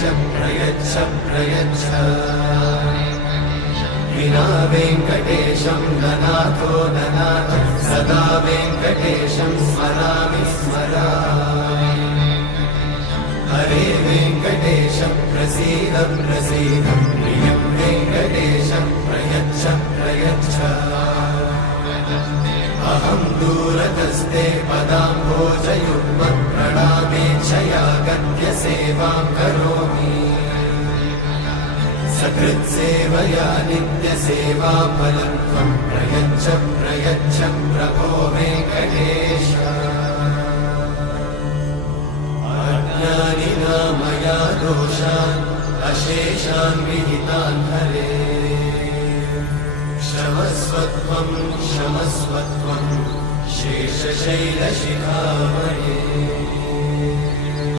प्रयच्छ प्रयच्छ विना वेङ्कटेशं ननाथो ननाथ सदा वेङ्कटेशं स्मरामि स्मरामि हरे वेङ्कटेश प्रसीद प्रसीद प्रियं वेङ्कटेशं प्रयच्छ प्रयच्छ अहं दूरतस्ते पदाम्भोजयुग्मं प्रणामेच्छया गद्य सेवां करोमि सकृत्सेवया नित्यसेवाफलं त्वं प्रयच्छ प्रयच्छ प्रभो वेङ्कटेश अज्ञानिना मया दोषान् अशेषान् विहितान् हरे क्षमस्वत्वं क्षमस्वत्वं शेषशैलशिखामणे